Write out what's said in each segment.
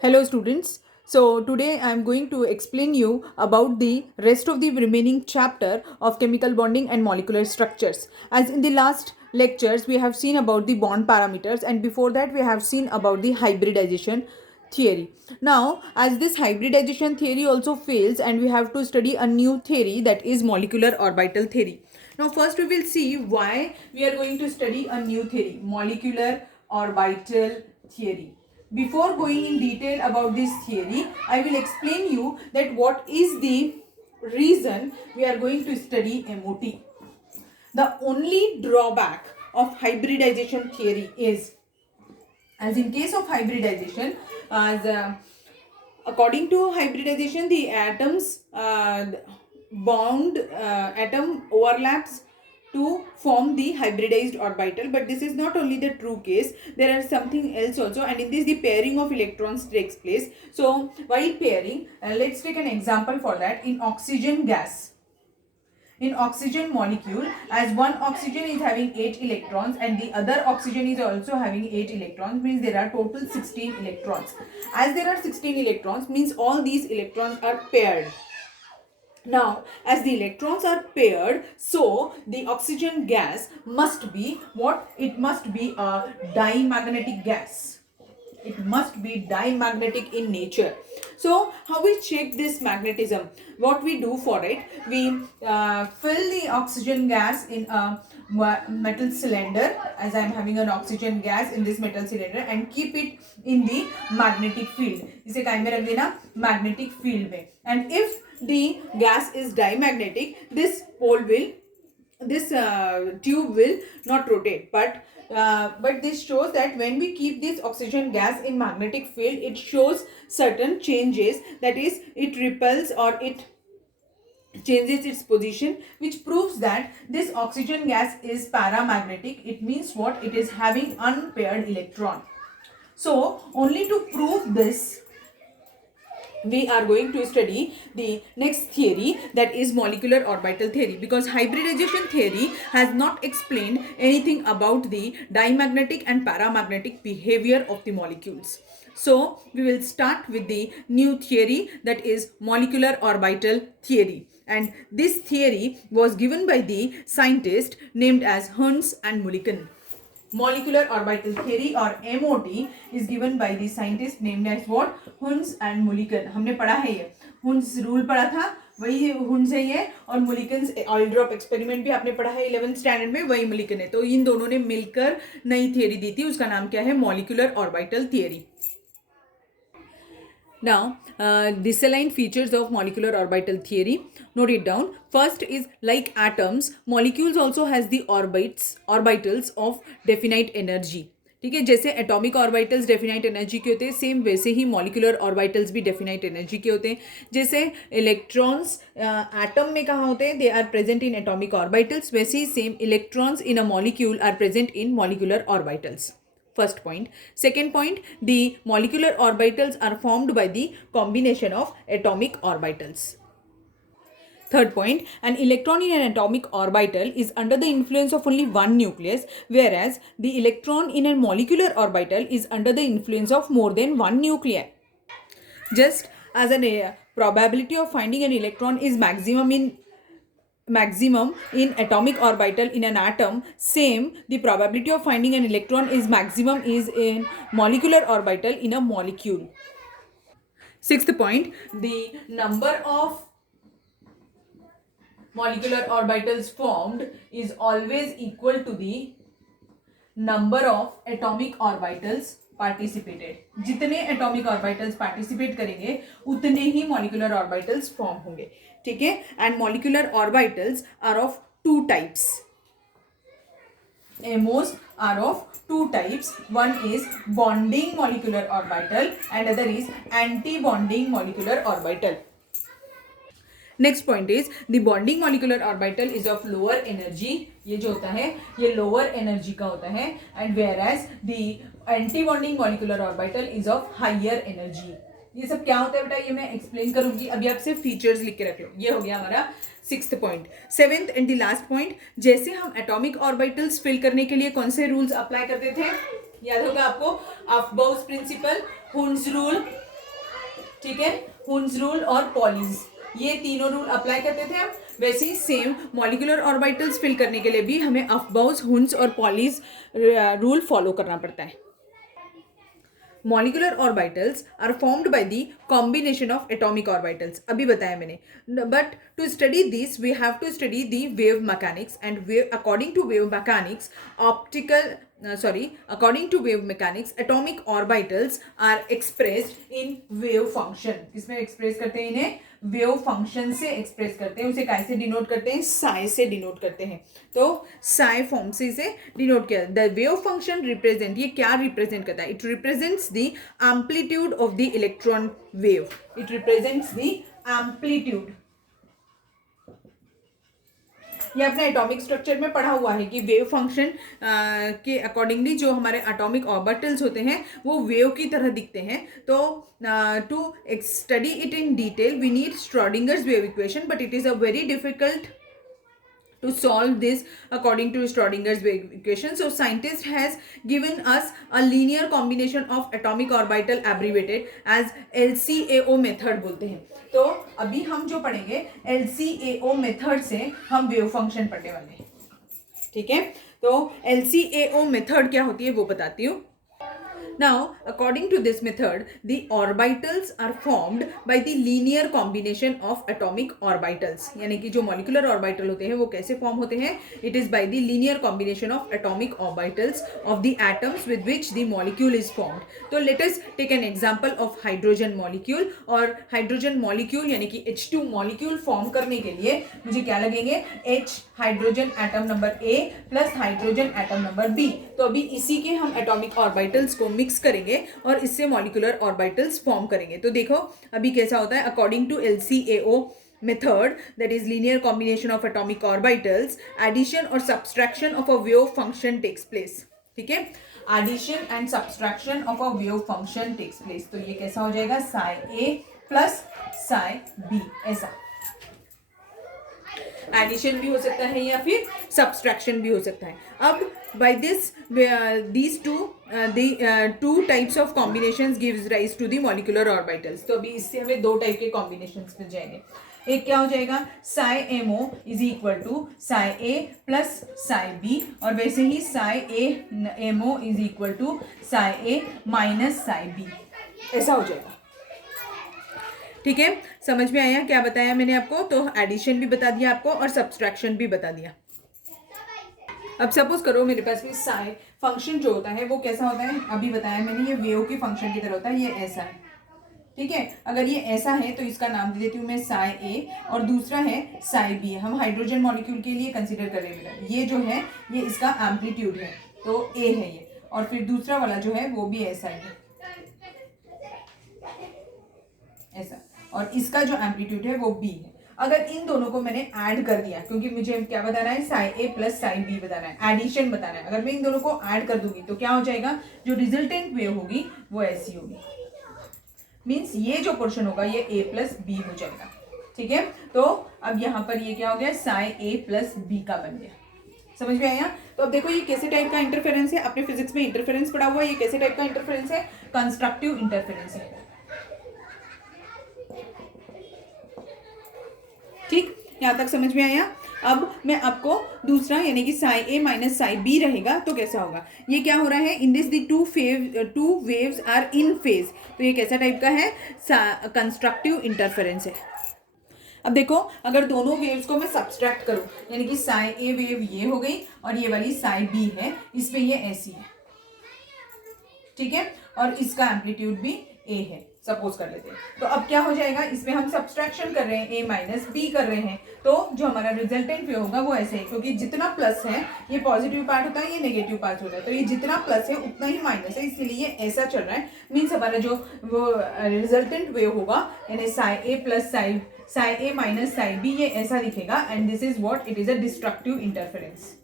Hello students. So today I am going to explain you about the rest of the remaining chapter of chemical bonding and molecular structures. As in the last lectures we have seen about the bond parameters, and before that we have seen about the hybridization theory. Now as this hybridization theory also fails, and we have to study a new theory, that is molecular orbital theory. Now first we will see why we are going to study a new theory, molecular orbital theory. Before going in detail about this theory, I will explain you that what is the reason we are going to study MOT. The only drawback of hybridization theory is, as in case of hybridization, as according to hybridization, the atoms atom overlaps to form the hybridized orbital. But this is not only the true case, there are something else also, and in this the pairing of electrons takes place. So while pairing, let's take an example for that. In oxygen gas, in oxygen molecule, as one oxygen is having 8 electrons and the other oxygen is also having 8 electrons, means there are total 16 electrons. As there are 16 electrons, means all these electrons are paired. Now as the electrons are paired, so the oxygen gas must be what? It must be a dimagnetic gas. It must be dimagnetic in nature. So how we check this magnetism? What we do for it, we fill the oxygen gas in a metal cylinder, as I am having an oxygen gas in this metal cylinder, and keep it in the magnetic field. इसे काय में रख देना? Magnetic field में. And if the gas is dimagnetic, this tube will not rotate, but this shows that when we keep this oxygen gas in magnetic field, it shows certain changes, that is it repels or it changes its position, which proves that this oxygen gas is paramagnetic. It means what? It is having unpaired electron. So only to prove this, we are going to study the next theory, that is molecular orbital theory, because hybridization theory has not explained anything about the dimagnetic and paramagnetic behavior of the molecules. So we will start with the new theory, that is molecular orbital theory, and this theory was given by the scientist named as Hunds and Mulliken. Molecular orbital theory or MOT is given by the scientist named as what? Hunds and Mulliken. हमने पढ़ा है ये. Hunds rule पढ़ा था, वही Hunds है ये, और Mulliken's ऑयल ड्रॉप एक्सपेरिमेंट भी आपने पढ़ा है 11th स्टैंडर्ड में, वही Mulliken है. तो इन दोनों ने मिलकर नई थियरी दी थी, उसका नाम क्या है? Molecular orbital theory. Now, disaligned features of molecular orbital theory. Note it down. First is, like atoms, molecules also has the orbitals of definite energy. ठीक है, जैसे एटॉमिक ऑर्बिटल्स डेफिनाइट एनर्जी के होते हैं, सेम वैसे ही मॉलिक्यूलर ऑर्बिटल्स भी definite energy के होते हैं. जैसे इलेक्ट्रॉन्स एटम में कहाँ होते हैं? They are present in atomic orbitals. वैसे ही same electrons in a molecule are present in molecular orbitals. First point. Second point, the molecular orbitals are formed by the combination of atomic orbitals. Third point, an electron in an atomic orbital is under the influence of only one nucleus, whereas the electron in a molecular orbital is under the influence of more than one nuclei. Just as a probability of finding an electron is maximum in atomic orbital in an atom, same the probability of finding an electron is maximum is in molecular orbital in a molecule. Sixth point, the number of molecular orbitals formed is always equal to the number of atomic orbitals participated. जितने atomic orbitals participate करेंगे उतने ही molecular orbitals form होंगे. ठीक है, and molecular orbitals are of two types. MOs are of two types. One is bonding molecular orbital and other is anti-bonding molecular orbital. Next point is the bonding molecular orbital is of lower energy. ये जो होता है ये lower energy का होता है, and whereas the anti-bonding molecular orbital is of higher energy. ये सब क्या होता है बेटा, ये मैं एक्सप्लेन करूंगी. अभी आपसे फीचर्स लिख के रख लो. ये हो गया हमारा sixth point. Seventh and the last point, जैसे हम एटॉमिक ऑर्बिटल्स फिल करने के लिए कौन से रूल्स अप्लाई करते थे? याद होगा आपको, अफबाउस प्रिंसिपल, हुंड्स रूल, ठीक है, हुन्स रूल और पॉलीज, ये तीनों रूल अप्लाई करते थे हम। वैसे ही सेम मॉलिक्यूलर ऑर्बिटल्स फिल करने के लिए भी हमें अफबाउस, हुन्स और पॉलीज रूल फॉलो करना पड़ता है। Molecular orbitals are formed by the combination of atomic orbitals, अभी बताया मैंने, but to study this we have to study the wave mechanics, and according to wave mechanics according to wave mechanics atomic orbitals are expressed in wave function। किसमें express करते हैं इन्हें? Wave function से express करते हैं। उसे कैसे denote करते हैं? साई से डिनोट करते हैं। तो साई फॉर्म से इसे डिनोट किया। द वेव फंक्शन रिप्रेजेंट, ये क्या रिप्रेजेंट करता है? It represents the amplitude of the electron wave. It represents the amplitude. ये अपने एटॉमिक स्ट्रक्चर में पढ़ा हुआ है कि वेव फंक्शन के अकॉर्डिंगली जो हमारे एटॉमिक ऑर्बिटल्स होते हैं वो वेव की तरह दिखते हैं। तो to study it in detail we need Schrodinger's wave equation, but it is a very difficult to solve this according to Schrodinger's wave equation. So scientist has given us a linear combination of atomic orbital abbreviated as LCAO method बोलते हैं। तो अभी हम जो पढ़ेंगे LCAO method से हम wave function पढ़ने वाले हैं। ठीक है, तो LCAO मेथड क्या होती है वो बताती हूँ। Now, according to this method, the orbitals are formed by the linear combination of atomic orbitals. यानी कि जो molecular orbital होते हैं वो कैसे form होते हैं? It is by the linear combination of atomic orbitals of the atoms with which the molecule is formed. तो let us take an example of hydrogen molecule, और hydrogen molecule यानी कि H2 molecule form करने के लिए मुझे क्या लगेंगे? H hydrogen atom number A plus hydrogen atom number B। तो अभी इसी के हम एटॉमिक ऑर्बिटल्स को मिक्स करेंगे और इससे मॉलिक्यूलर ऑर्बिटल्स फॉर्म करेंगे। तो देखो अभी कैसा होता है। According to LCAO method, that is linear combination of atomic orbitals, addition or subtraction of a wave function takes place। ठीक है, addition and subtraction of a wave function takes place। तो ये कैसा हो जाएगा? psi A plus psi B, ऐसा addition भी हो सकता है या फिर सब्सट्रैक्शन भी हो सकता है। अब by this these two types of combinations gives rise to the molecular orbitals. तो अभी इससे हमें दो टाइप के कॉम्बिनेशंस मिल जाएंगे। एक क्या हो जाएगा? Psi MO is equal to psi A plus psi B, और वैसे ही psi A MO is equal to psi A minus psi B, ऐसा हो जाएगा। ठीक है, समझ में आया क्या बताया मैंने आपको? तो एडिशन भी बता दिया आपको और सब्सट्रैक्शन भी बता दिया। अब सपोज करो मेरे पास भी साई फंक्शन जो होता है वो कैसा होता है? अभी बताया मैंने, ये वेव के फंक्शन की तरह होता है। ये ऐसा है, ठीक है। अगर ये ऐसा है तो इसका नाम दे देती हूँ मैं साई ए, और दूसरा है साई बी। हम हाइड्रोजन मॉलिक्यूल के लिए कंसिडर कर रहे हैं। ये जो है ये इसका एम्पलीट्यूड है, तो ए है ये, और फिर दूसरा वाला जो है वो भी ऐसा है, ऐसा, और इसका जो एम्पलीट्यूड है वो बी है। अगर इन दोनों को मैंने ऐड कर दिया, क्योंकि मुझे क्या बताना है? Sai A plus psi B बताना है, एडिशन बताना है। अगर मैं इन दोनों को ऐड कर दूंगी तो क्या हो जाएगा? जो रिजल्टेंट वेव होगी वो ऐसी होगी। मीन्स ये जो पोर्शन होगा ये ए प्लस बी हो जाएगा। ठीक है, तो अब यहाँ पर ये क्या हो गया? साई ए प्लस बी का बन गया। समझ में आया? तो अब देखो ये कैसे टाइप का इंटरफेरेंस है। आपने फिजिक्स में इंटरफेरेंस पढ़ा हुआ है, ये कैसे टाइप का इंटरफेरेंस है? कंस्ट्रक्टिव इंटरफेरेंस है। ठीक, यहाँ तक समझ में आया? अब मैं आपको दूसरा यानी कि psi A minus psi B रहेगा तो कैसा होगा? ये क्या हो रहा है? In this the two waves are in phase. तो ये कैसा टाइप का है? कंस्ट्रक्टिव इंटरफेरेंस है। अब देखो अगर दोनों वेव्स को मैं सब्सट्रैक्ट करूं, यानी कि साई ए वेव ये हो गई और ये वाली साई बी है, इसमें ये ऐसी है, ठीक है, और इसका एम्पलीट्यूड भी ए है, सपोज कर लेते हैं। तो अब क्या हो जाएगा? इसमें हम सब्सट्रैक्शन कर रहे हैं, ए माइनस बी कर रहे हैं, तो जो हमारा रिजल्टेंट वेव होगा वो ऐसे है, क्योंकि जितना प्लस है ये पॉजिटिव पार्ट होता है, ये नेगेटिव पार्ट होता है, तो ये जितना प्लस है उतना ही माइनस है, इसीलिए ये ऐसा चल रहा है। मीन्स हमारा जो वो रिजल्टेंट वेव होगा यानी Sai A plus Sai A minus psi B, ये ऐसा दिखेगा, and this is what it is a destructive interference.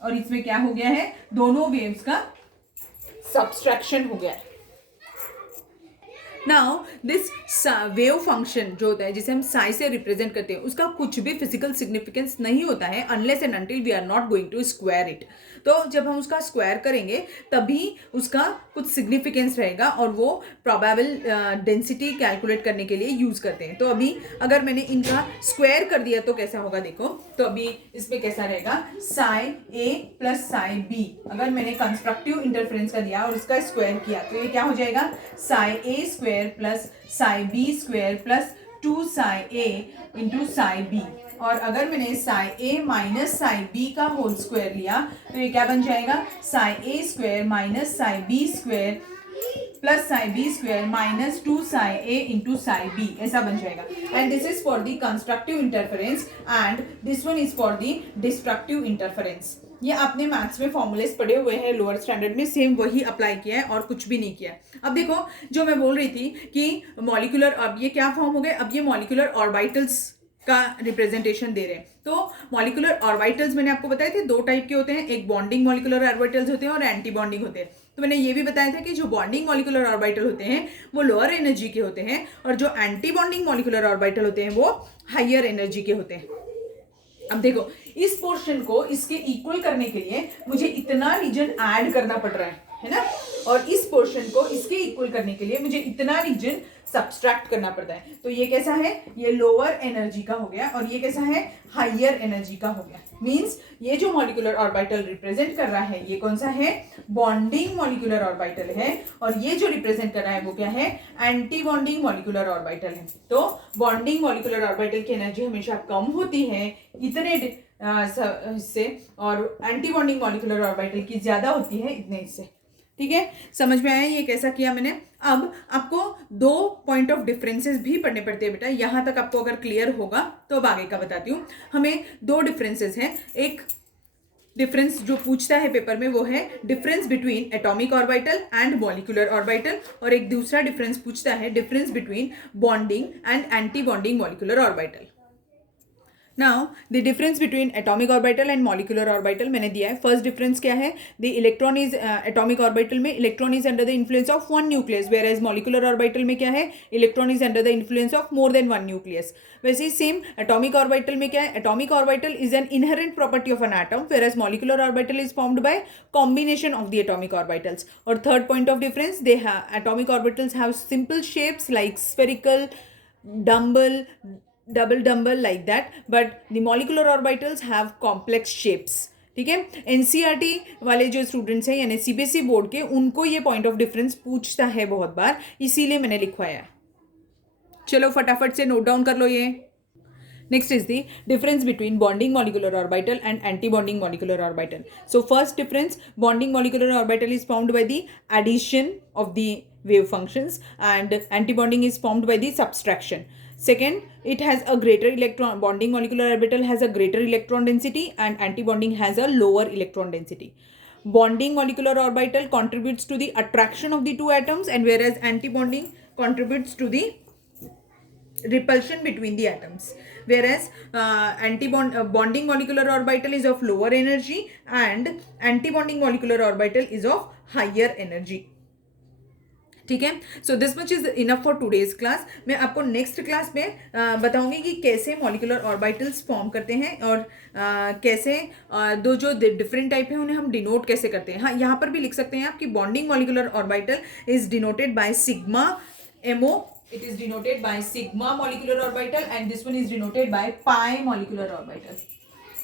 और इसमें क्या हो गया है? दोनों वेव्स का सब्सट्रैक्शन हो गया है। नाउ दिस वेव फंक्शन जो होता है जिसे हम साई से रिप्रेजेंट करते हैं उसका कुछ भी फिजिकल सिग्निफिकेंस नहीं होता है unless and until we are not going to square it. तो जब हम उसका स्क्वायर करेंगे तभी उसका कुछ सिग्निफिकेंस रहेगा और वो प्रोबेबल डेंसिटी कैलकुलेट करने के लिए यूज करते हैं। तो अभी अगर मैंने इनका स्क्वायर कर दिया तो कैसा होगा देखो। तो अभी इसमें कैसा रहेगा Sai A plus psi B. अगर मैंने कंस्ट्रक्टिव इंटरफेरेंस का दिया और उसका स्क्वायर किया तो ये क्या हो जाएगा psi A square plus psi B square plus 2 psi A into psi B. और अगर मैंने psi A minus psi B का होल स्क्वायर लिया तो ये क्या बन जाएगा psi A square minus psi B square plus psi B square minus 2 psi A into psi B, ऐसा बन जाएगा। And this is for the constructive interference and this one is for the destructive interference. ये आपने maths में formulas पढ़े हुए हैं lower standard में, सेम वही अप्लाई किया है और कुछ भी नहीं किया है। अब देखो जो मैं बोल रही थी कि मॉलिक्यूलर, अब ये क्या फॉर्म हो गए, अब ये मॉलिक्यूलर ऑर्बिटल्स का रिप्रेजेंटेशन दे रहे हैं। तो मॉलिक्यूलर ऑर्बिटल्स मैंने आपको बताए थे दो टाइप के होते हैं, एक बॉन्डिंग मॉलिक्यूलर ऑर्बिटल्स होते हैं और एंटी बॉन्डिंग होते हैं। तो मैंने ये भी बताया था कि जो बॉन्डिंग मॉलिक्यूलर ऑर्बिटल होते हैं वो लोअर एनर्जी के होते हैं और जो एंटी बॉन्डिंग मॉलिक्यूलर ऑर्बिटल होते हैं वो हायर एनर्जी के होते हैं। अब देखो इस पोर्शन को इसके इक्वल करने के लिए मुझे इतना रीजन ऐड करना पड़ रहा है ना, और इस पोर्शन को इसके इक्वल करने के लिए मुझे इतना रीजन सब्सट्रैक्ट करना पड़ता है। तो ये कैसा है, ये लोअर एनर्जी का हो गया और ये कैसा है, हायर एनर्जी का हो गया। मींस ये जो मॉलिक्यूलर ऑर्बिटल रिप्रेजेंट कर रहा है ये कौन सा है, बॉन्डिंग मॉलिक्यूलर ऑर्बिटल है, और ये जो रिप्रेजेंट कर रहा है वो क्या है, एंटी बॉन्डिंग मॉलिक्यूलर ऑर्बिटल है। तो बॉन्डिंग मॉलिक्यूलर ऑर्बिटल की एनर्जी हमेशा कम होती है इतने हिस्से, और एंटी बॉन्डिंग मॉलिक्यूलर ऑर्बिटल की ज्यादा होती है इतने हिस्से। ठीक है, समझ में आया ये कैसा किया मैंने। अब आपको दो पॉइंट ऑफ डिफरेंसेस भी पढ़ने पड़ते हैं बेटा, यहां तक आपको अगर क्लियर होगा तो अब आगे का बताती हूँ। हमें दो डिफरेंसेस हैं, एक डिफरेंस जो पूछता है पेपर में वो है difference between atomic orbital and molecular orbital, और एक दूसरा डिफरेंस पूछता है difference between bonding and anti bonding molecular orbital. Now the difference between atomic orbital and molecular orbital मैंने दिया है। फर्स्ट डिफरेंस क्या है, the electron is atomic orbital में electron is under the influence of one nucleus, whereas molecular orbital में क्या है, electron is under the influence of more then one nucleus. वैसे ही सेम एटॉमिक ऑर्बिटल में क्या है, atomic orbital is an inherent property of an atom, whereas molecular orbital is formed by combination of the atomic orbitals. और third point of difference, they atomic orbitals have simple shapes like spherical, dumbbell, double dumbbell like that, but the molecular orbitals have complex shapes। ठीक है, NCERT वाले जो students हैं यानी CBSE board के, उनको ये पॉइंट ऑफ डिफरेंस पूछता है बहुत बार, इसीलिए मैंने लिखवाया है। चलो फटाफट से नोट डाउन कर लो ये। Next is the difference between bonding molecular orbital and anti-bonding molecular orbital. So first difference, bonding molecular orbital is formed by the addition of the wave functions and anti-bonding is formed by the subtraction. Second, it has a greater electron, bonding molecular orbital has a greater electron density and anti-bonding has a lower electron density. Bonding molecular orbital contributes to the attraction of the two atoms, and whereas anti-bonding contributes to the repulsion between the atoms, whereas bonding molecular orbital is of lower energy and anti-bonding molecular orbital is of higher energy। ठीक है, so this much is enough for today's class. मैं आपको next class में बताऊंगी कि कैसे molecular orbitals form करते हैं और कैसे दो जो डिफरेंट टाइप है उन्हें हम डिनोट कैसे करते हैं। हाँ, यहाँ पर भी लिख सकते हैं आप कि bonding molecular orbital is denoted by sigma MO, it is denoted by sigma molecular orbital and this one is denoted by pi molecular orbital।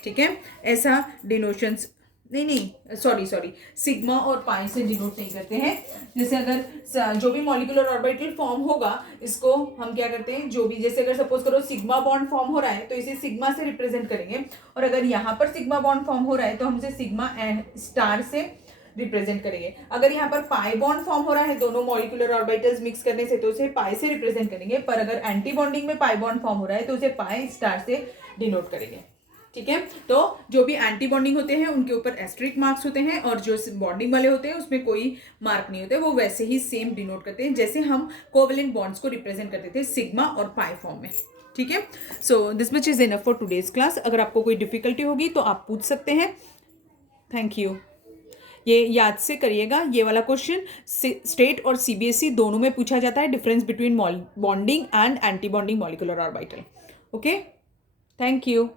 ठीक है, ऐसा डिनोशंस नहीं सॉरी सिग्मा और पाई से डिनोट नहीं करते हैं। जैसे अगर जो भी मॉलिक्यूलर ऑर्बिटल फॉर्म होगा इसको हम क्या करते हैं, जो भी जैसे अगर सपोज करो सिग्मा बॉन्ड फॉर्म हो रहा है तो इसे सिग्मा से रिप्रेजेंट करेंगे, और अगर यहाँ पर सिग्मा बॉन्ड फॉर्म हो रहा है तो हम इसे सिग्मा स्टार से रिप्रेजेंट करेंगे। अगर यहाँ पर पाई बॉन्ड फॉर्म हो रहा है दोनों मॉलिक्यूलर ऑर्बिटल्स मिक्स करने से तो उसे पाई से रिप्रेजेंट करेंगे, पर अगर एंटी बॉन्डिंग में पाई बॉन्ड फॉर्म हो रहा है तो उसे पाई स्टार से डिनोट करेंगे। ठीक है, तो जो भी एंटी बॉन्डिंग होते हैं उनके ऊपर एस्टेरिक मार्क्स होते हैं और जो बॉन्डिंग वाले होते हैं उसमें कोई मार्क नहीं होते, वो वैसे ही सेम डिनोट करते हैं जैसे हम कोवेलेंट बॉन्ड्स को रिप्रेजेंट करते थे सिग्मा और पाई फॉर्म में। ठीक है, so this much is enough for today's class. अगर आपको कोई डिफिकल्टी होगी तो आप पूछ सकते हैं। Thank you. ये याद से करिएगा, ये वाला क्वेश्चन स्टेट और सीबीएसई दोनों में पूछा जाता है, difference between bonding and anti bonding molecular orbital. Okay, thank you.